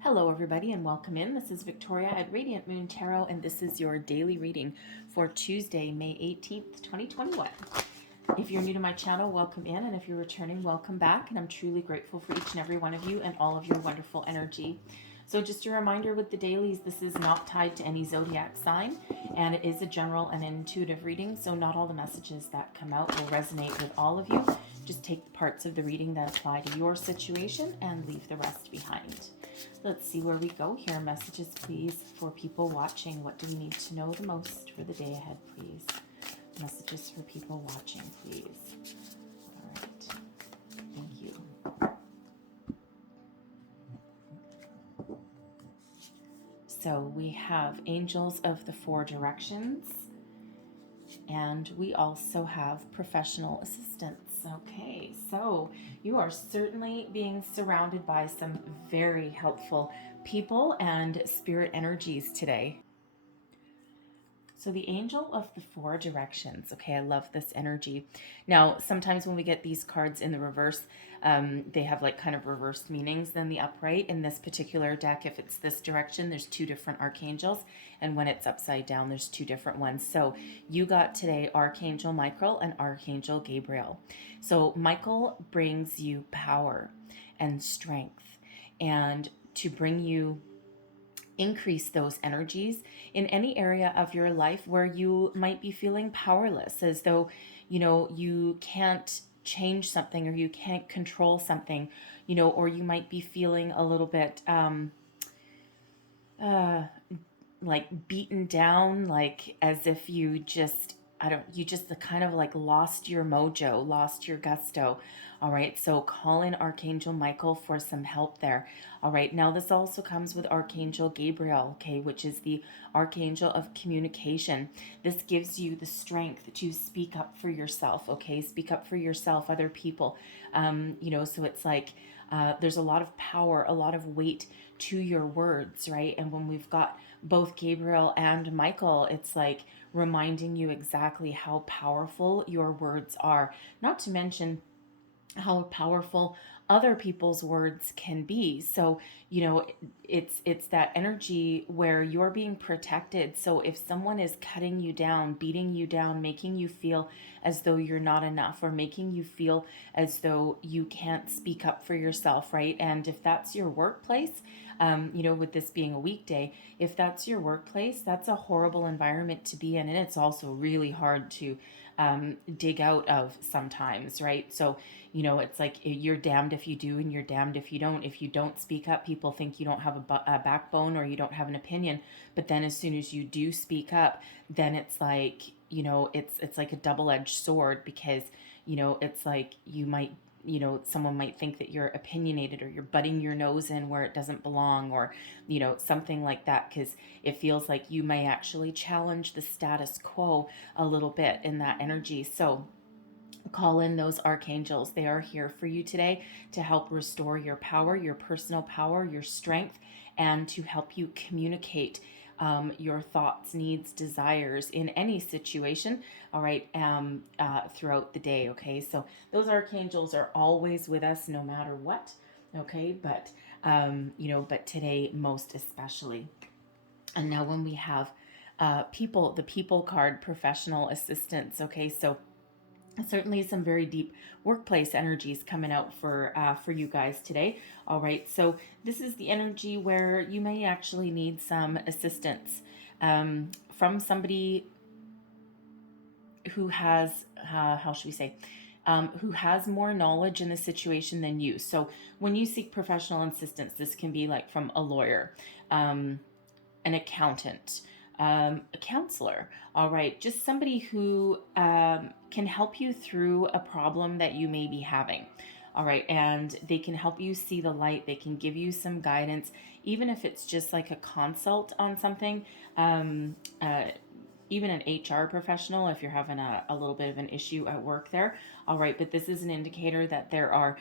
Hello, everybody, and welcome in. This is Victoria at Radiant Moon Tarot, and this is your daily reading for Tuesday, May 18th, 2021. If you're new to my channel, welcome in, and if you're returning, welcome back. And I'm truly grateful for each and every one of you and all of your wonderful energy. So just a reminder with the dailies, this is not tied to any zodiac sign, and it is a general and intuitive reading, so not all the messages that come out will resonate with all of you. Just take the parts of the reading that apply to your situation and leave the rest behind. Let's see where we go here. Messages, please, for people watching. What do we need to know the most for the day ahead, please? Messages for people watching, please. All right. Thank you. So we have Angels of the Four Directions, and we also have professional assistants. Okay, so you are certainly being surrounded by some very helpful people and spirit energies today. So the Angel of the Four Directions. Okay, I love this energy. Now, sometimes when we get these cards in the reverse, they have like kind of reversed meanings than the upright. In this particular deck, if it's this direction, there's two different archangels. And when it's upside down, there's two different ones. So you got today Archangel Michael and Archangel Gabriel. So Michael brings you power and strength and to bring you increase those energies in any area of your life where you might be feeling powerless, as though, you can't change something or you can't control something, or you might be feeling a little bit uh, like beaten down, like as if you just kind of like lost your mojo, lost your gusto. All right, so call in Archangel Michael for some help there. All right, now this also comes with Archangel Gabriel, okay, which is the Archangel of communication. This gives you the strength to speak up for yourself, okay? Speak up for yourself, other people. So it's like there's a lot of power, a lot of weight to your words, right? And when we've got both Gabriel and Michael, it's like reminding you exactly how powerful your words are, not to mention how powerful other people's words can be. So, it's that energy where you're being protected. So if someone is cutting you down, beating you down, making you feel as though you're not enough, or making you feel as though you can't speak up for yourself, right? And if that's your workplace, with this being a weekday, if that's your workplace, that's a horrible environment to be in. And it's also really hard to dig out of sometimes, right? So, it's like you're damned if you do and you're damned if you don't. If you don't speak up, people think you don't have a backbone or you don't have an opinion. But then as soon as you do speak up, then it's like, it's like a double-edged sword, because, it's like someone might think that you're opinionated or you're butting your nose in where it doesn't belong, or, something like that, because it feels like you may actually challenge the status quo a little bit in that energy. So call in those archangels. They are here for you today to help restore your power, your personal power, your strength, and to help you communicate your thoughts, needs, desires in any situation, all right, throughout the day, okay? So those archangels are always with us no matter what, okay? But today most especially. And now when we have the people card, professional assistants, okay? So certainly some very deep workplace energies coming out for you guys today. All right, so this is the energy where you may actually need some assistance from somebody who has how should we say, who has more knowledge in the situation than you. So when you seek professional assistance, this can be like from a lawyer, an accountant, a counselor, all right, just somebody who can help you through a problem that you may be having. All right, and they can help you see the light. They can give you some guidance, even if it's just like a consult on something. Even an HR professional, if you're having a little bit of an issue at work there. All right, but this is an indicator that there are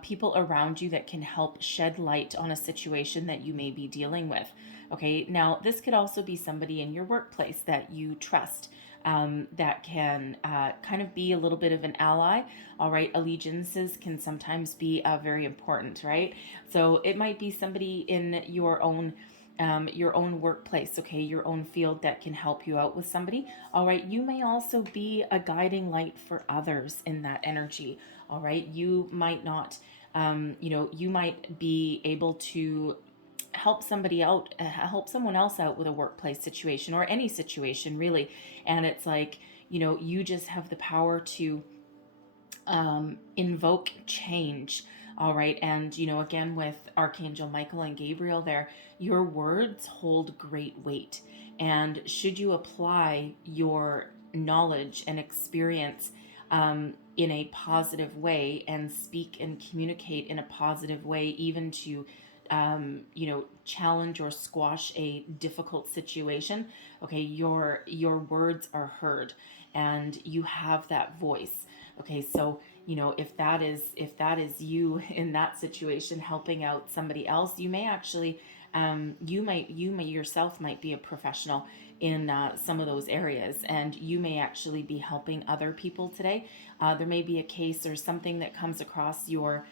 people around you that can help shed light on a situation that you may be dealing with. Okay, now this could also be somebody in your workplace that you trust. that can kind of be a little bit of an ally. All right, allegiances can sometimes be very important, right? So it might be somebody in your own workplace, okay, your own field that can help you out with somebody. All right, you may also be a guiding light for others in that energy. All right, you might not, you might be able to help somebody out, help someone else out with a workplace situation or any situation really. And it's like, you just have the power to invoke change. All right. And, again, with Archangel Michael and Gabriel there, your words hold great weight. And should you apply your knowledge and experience in a positive way and speak and communicate in a positive way, even to challenge or squash a difficult situation, okay, your words are heard and you have that voice. Okay, so if that is you in that situation helping out somebody else, you may actually you may yourself might be a professional in some of those areas, and you may actually be helping other people today. There may be a case or something that comes across your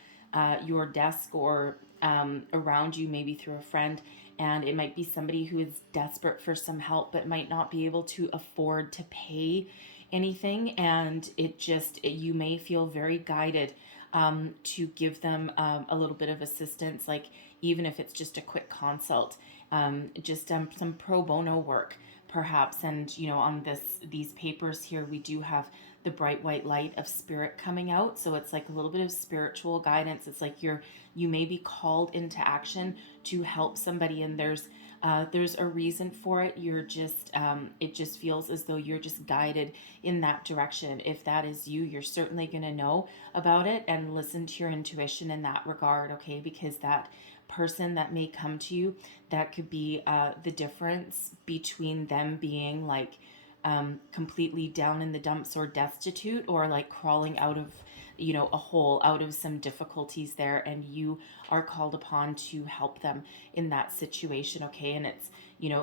desk or around you, maybe through a friend, and it might be somebody who is desperate for some help but might not be able to afford to pay anything, and you may feel very guided to give them a little bit of assistance, like even if it's just a quick consult, just some pro bono work perhaps. And on these papers here, we do have the bright white light of spirit coming out, so it's like a little bit of spiritual guidance. It's like you may be called into action to help somebody, and there's a reason for it. It just feels as though you're just guided in that direction. If that is you, you're certainly going to know about it and listen to your intuition in that regard, okay? Because that person that may come to you, that could be the difference between them being like completely down in the dumps or destitute, or like crawling out of a hole, out of some difficulties there, and you are called upon to help them in that situation, okay? And it's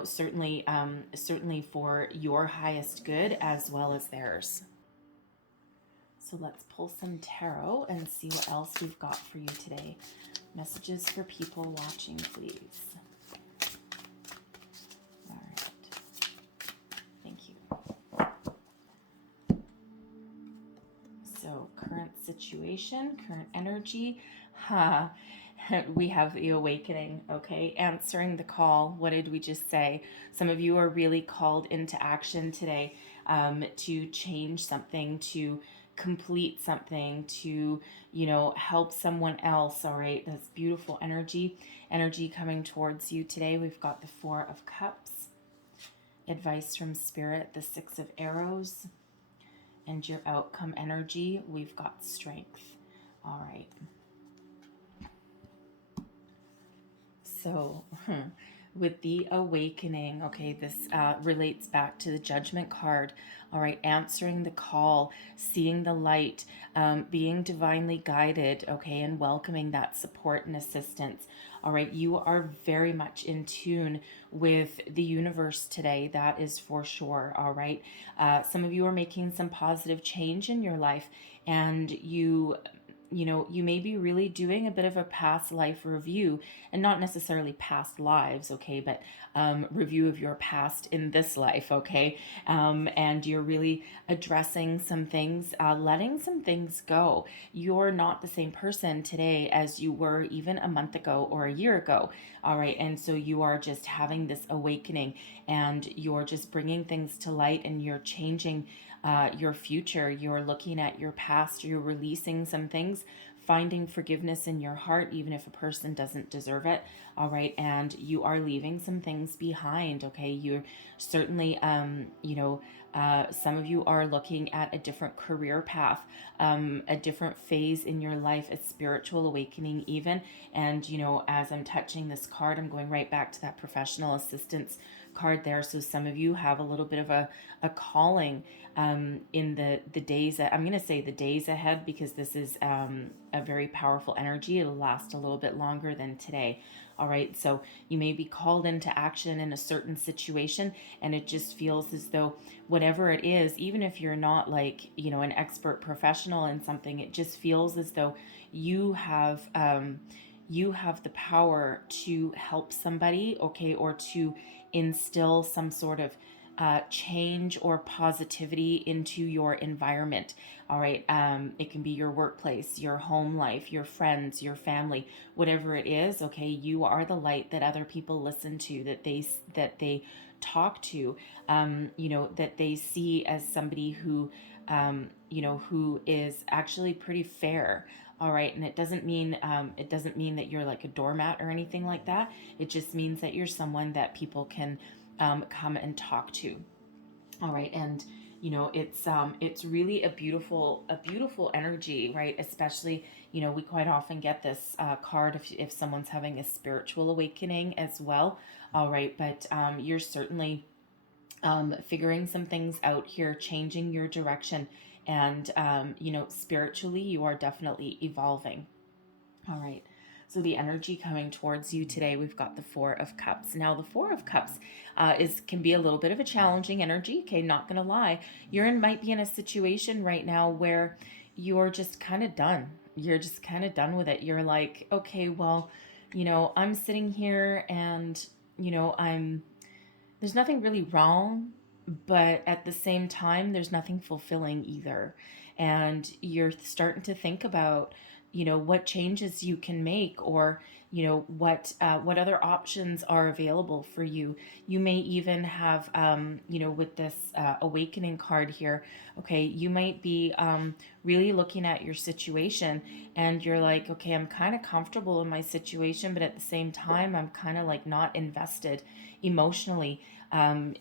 certainly for your highest good as well as theirs. So let's pull some tarot and see what else we've got for you today. Messages for people watching, please. All right. Thank you. So current situation, current energy. We have the awakening, okay? Answering the call. What did we just say? Some of you are really called into action today, to change something, to complete something, to, help someone else, all right? That's beautiful energy coming towards you today. We've got the Four of Cups, advice from Spirit, the Six of Arrows, and your outcome energy, we've got strength. All right. So with the awakening, okay, this relates back to the Judgment card. All right, answering the call, seeing the light, being divinely guided, okay, and welcoming that support and assistance. All right, you are very much in tune with the universe today, that is for sure. All right, some of you are making some positive change in your life, and you may be really doing a bit of a past life review, and not necessarily past lives, okay, but review of your past in this life, okay? And you're really addressing some things, letting some things go. You're not the same person today as you were even a month ago or a year ago, all right? And so you are just having this awakening, and you're just bringing things to light, and you're changing your future. You're looking at your past, you're releasing some things, finding forgiveness in your heart, even if a person doesn't deserve it. All right. And you are leaving some things behind. Okay. You're certainly, some of you are looking at a different career path, a different phase in your life, a spiritual awakening even. And, as I'm touching this card, I'm going right back to that professional assistance card there. So some of you have a little bit of a calling in the days that I'm going to say the days ahead, because this is a very powerful energy. It'll last a little bit longer than today. All right. So you may be called into action in a certain situation, and it just feels as though whatever it is, even if you're not like, an expert professional in something, it just feels as though you have, you have the power to help somebody, okay, or to instill some sort of change or positivity into your environment. All right. It can be your workplace, your home life, your friends, your family, whatever it is. Okay. You are the light that other people listen to, that they talk to, that they see as somebody who, who is actually pretty fair. All right. And it doesn't mean that you're like a doormat or anything like that. It just means that you're someone that people can come and talk to. All right. And it's really a beautiful energy, right? Especially, we quite often get this card if someone's having a spiritual awakening as well. All right. But you're certainly figuring some things out here, changing your direction, and spiritually you are definitely evolving. All right. So the energy coming towards you today, we've got the Four of Cups. Now, the Four of Cups is can be a little bit of a challenging energy. Okay, not gonna lie, might be in a situation right now where you're just kind of done. You're just kind of done with it. You're like, okay, well, I'm sitting here, and I'm there's nothing really wrong, but at the same time, there's nothing fulfilling either. And you're starting to think about, what changes you can make, or what other options are available for you. You may even have, with this awakening card here, okay, you might be really looking at your situation, and you're like, okay, I'm kind of comfortable in my situation, but at the same time, I'm kind of like not invested emotionally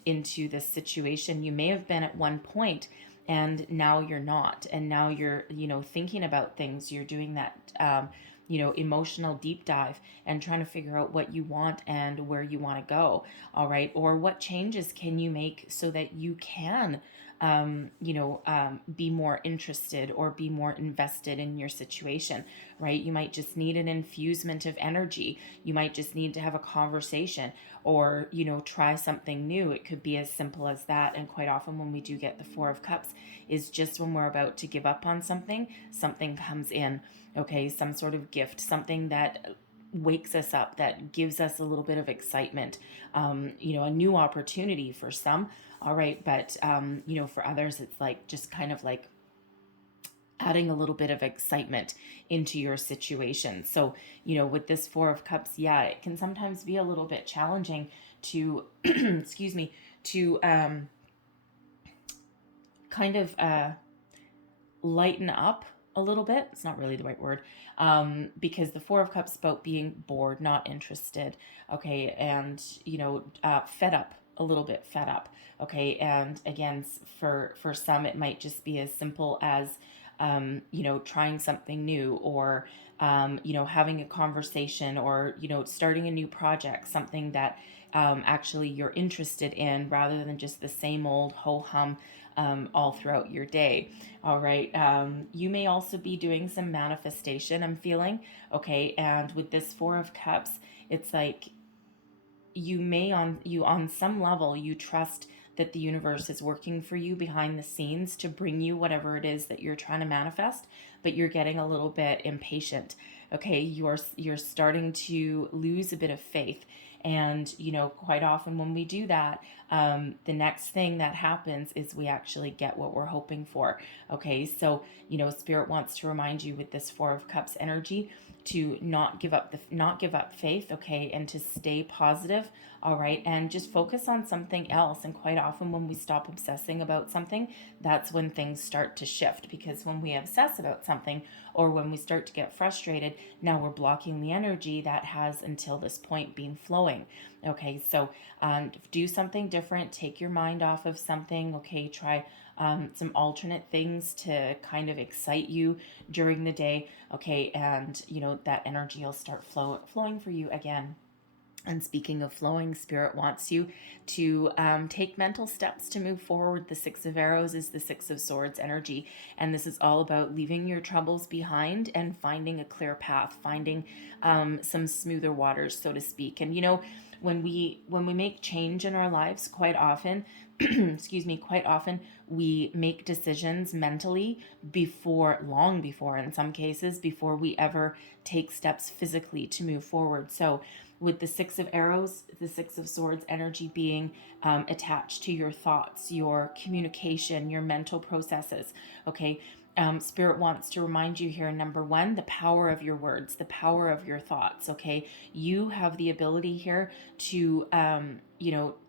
into this situation. You may have been at one point, and now you're not, and now you're thinking about things. You're doing that emotional deep dive and trying to figure out what you want and where you want to go. All right. Or what changes can you make so that you can be more interested or be more invested in your situation, right? You might just need an infusement of energy. You might just need to have a conversation, or, try something new. It could be as simple as that. And quite often, when we do get the Four of Cups, is just when we're about to give up on something, something comes in, okay? Some sort of gift, something that wakes us up, that gives us a little bit of excitement, a new opportunity for some. All right. But, for others, it's like just kind of like adding a little bit of excitement into your situation. So, with this Four of Cups, yeah, it can sometimes be a little bit challenging to, excuse me, to kind of lighten up a little bit. It's not really the right word, because the Four of Cups about being bored, not interested, okay, and fed up, a little bit fed up, okay. And again, for some, it might just be as simple as trying something new, or having a conversation, or starting a new project, something that actually you're interested in, rather than just the same old ho hum all throughout your day. All right. You may also be doing some manifestation, I'm feeling. Okay. And with this Four of Cups, it's like on some level, you trust that the universe is working for you behind the scenes to bring you whatever it is that you're trying to manifest, but you're getting a little bit impatient. Okay. You're starting to lose a bit of faith. And quite often when we do that, the next thing that happens is we actually get what we're hoping for. Okay. So Spirit wants to remind you with this Four of Cups energy to not give up faith, okay, and to stay positive. All right. And just focus on something else. And quite often when we stop obsessing about something, that's when things start to shift, because when we obsess about something, or when we start to get frustrated, now we're blocking the energy that has until this point been flowing. Okay. So do something different, take your mind off of something. Okay. Try some alternate things to kind of excite you during the day. Okay. And that energy will start flowing for you again. And speaking of flowing, Spirit wants you to take mental steps to move forward. The Six of Arrows is the Six of Swords energy. And this is all about leaving your troubles behind and finding a clear path, finding some smoother waters, so to speak. And, when we make change in our lives, quite often, excuse me, quite often we make decisions mentally long before, in some cases, before we ever take steps physically to move forward. So with the Six of Arrows, the Six of Swords energy being attached to your thoughts, your communication, your mental processes. Okay. Spirit wants to remind you here, number one, the power of your words, the power of your thoughts. Okay. You have the ability here to,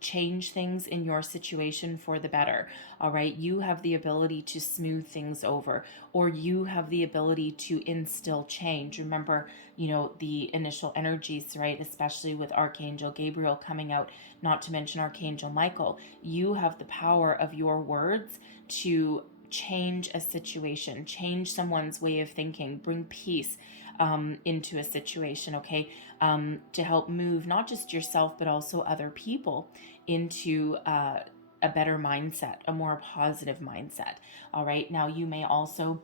change things in your situation for the better. All right. You have the ability to smooth things over, or you have the ability to instill change. Remember, the initial energies, right? Especially with Archangel Gabriel coming out, not to mention Archangel Michael. You have the power of your words to change a situation, change someone's way of thinking, bring peace into a situation, okay? To help move not just yourself, but also other people into a better mindset, a more positive mindset. All right. Now, you may also,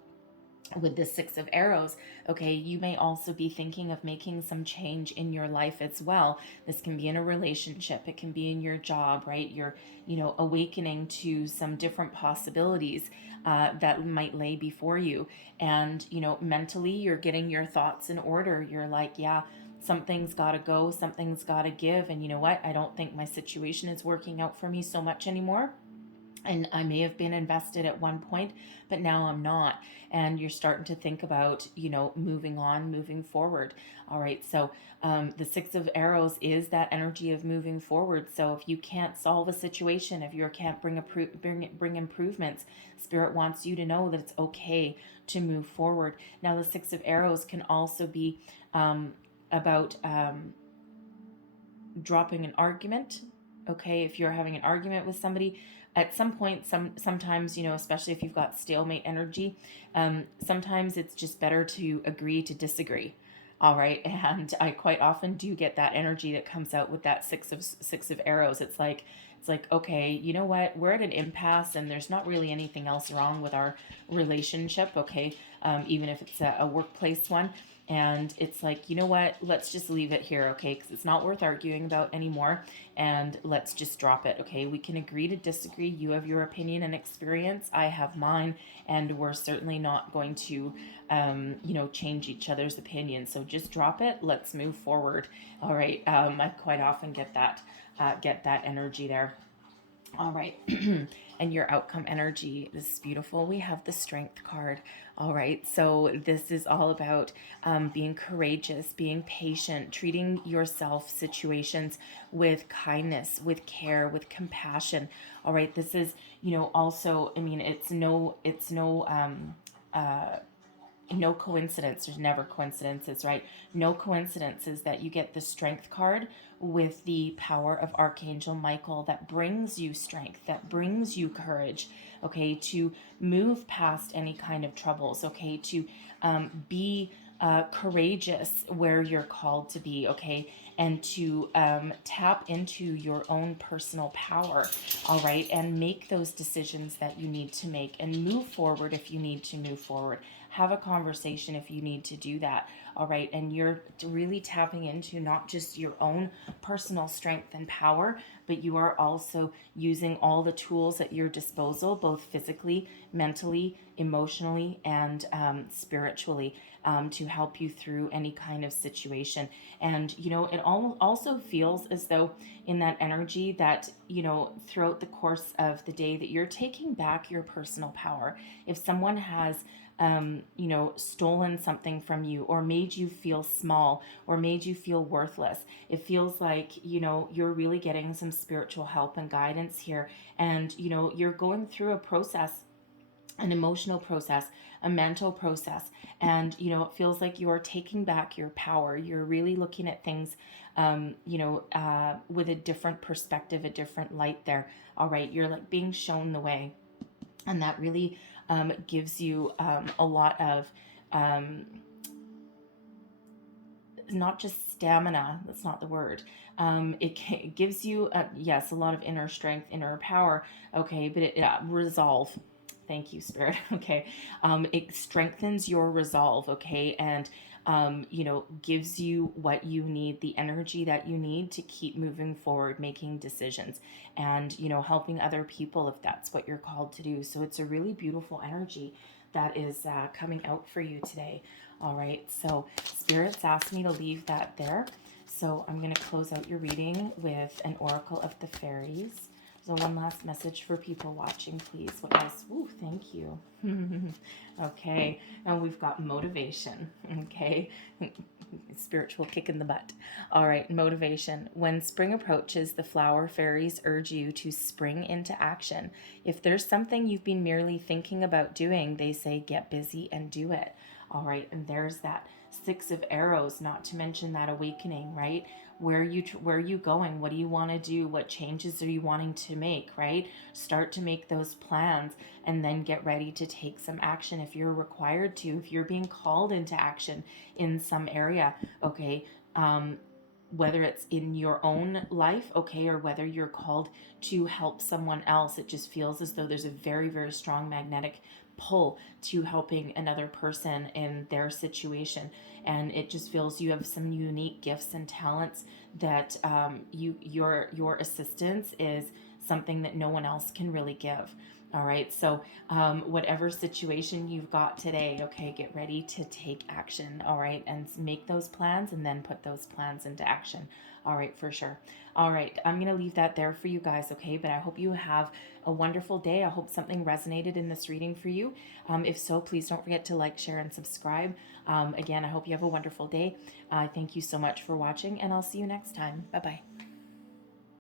with the Six of Arrows, okay, you may also be thinking of making some change in your life as well. This can be in a relationship, it can be in your job, right? You're, awakening to some different possibilities that might lay before you. And, mentally, you're getting your thoughts in order. You're like, yeah, something's got to go, something's got to give. And you know what? I don't think my situation is working out for me so much anymore. And I may have been invested at one point, but now I'm not. And you're starting to think about, moving on, moving forward. All right. So the Six of Arrows is that energy of moving forward. So if you can't solve a situation, if you can't bring improvements, Spirit wants you to know that it's okay to move forward. Now, the Six of Arrows can also be about dropping an argument. Okay, if you're having an argument with somebody, at some point, sometimes, especially if you've got stalemate energy, sometimes it's just better to agree to disagree. All right, and I quite often do get that energy that comes out with that Six of Arrows. It's like, okay, you know what? We're at an impasse, and there's not really anything else wrong with our relationship. Okay, even if it's a workplace one. And it's like, you know what? Let's just leave it here, okay? Because it's not worth arguing about anymore. And let's just drop it, okay? We can agree to disagree. You have your opinion and experience. I have mine. And we're certainly not going to, change each other's opinions. So just drop it. Let's move forward. All right. I quite often get that energy there. All right. And your outcome energy, this is beautiful. We have the Strength card. All right. So this is all about being courageous, being patient, treating yourself situations with kindness, with care, with compassion. All right. This is, also, I mean, no coincidence. There's never coincidences, right? No coincidences that you get the Strength card with the power of Archangel Michael that brings you strength, that brings you courage, okay, to move past any kind of troubles, okay, to be courageous where you're called to be, okay, and to tap into your own personal power, all right, and make those decisions that you need to make and move forward if you need to move forward. Have a conversation if you need to do that, all right, and you're really tapping into not just your own personal strength and power, but you are also using all the tools at your disposal, both physically, mentally, emotionally, and spiritually, to help you through any kind of situation. And, it also feels as though in that energy that, throughout the course of the day that you're taking back your personal power. If someone has stolen something from you or made you feel small or made you feel worthless, it feels like, you're really getting some spiritual help and guidance here. And, you're going through a process, an emotional process, a mental process. And, it feels like you are taking back your power. You're really looking at things, with a different perspective, a different light there. All right. You're like being shown the way. And that really gives you a lot of not just stamina. That's not the word. It gives you, yes, a lot of inner strength, inner power. Okay, but resolve. Thank you, Spirit. Okay. It strengthens your resolve. Okay. And, gives you what you need, the energy that you need to keep moving forward, making decisions, and, helping other people if that's what you're called to do. So it's a really beautiful energy that is coming out for you today. All right. So Spirit's asked me to leave that there. So I'm going to close out your reading with an oracle of the fairies. So one last message for people watching, please. What else? Ooh, thank you. Okay, and we've got motivation. Okay, spiritual kick in the butt. All right, motivation. When spring approaches, the flower fairies urge you to spring into action. If there's something you've been merely thinking about doing, they say get busy and do it. All right, and there's that Six of Arrows, not to mention that awakening, right? Where are you going? What do you want to do? What changes are you wanting to make, right? Start to make those plans and then get ready to take some action if you're required to, if you're being called into action in some area, okay? Whether it's in your own life, okay, or whether you're called to help someone else, it just feels as though there's a very, very strong magnetic pull to helping another person in their situation. And it just feels you have some unique gifts and talents that your assistance is something that no one else can really give. All right, so whatever situation you've got today, okay, get ready to take action, all right, and make those plans and then put those plans into action, all right, for sure. All right, I'm going to leave that there for you guys, okay, but I hope you have a wonderful day. I hope something resonated in this reading for you. If so, please don't forget to like, share, and subscribe. Again, I hope you have a wonderful day. Thank you so much for watching, and I'll see you next time. Bye-bye.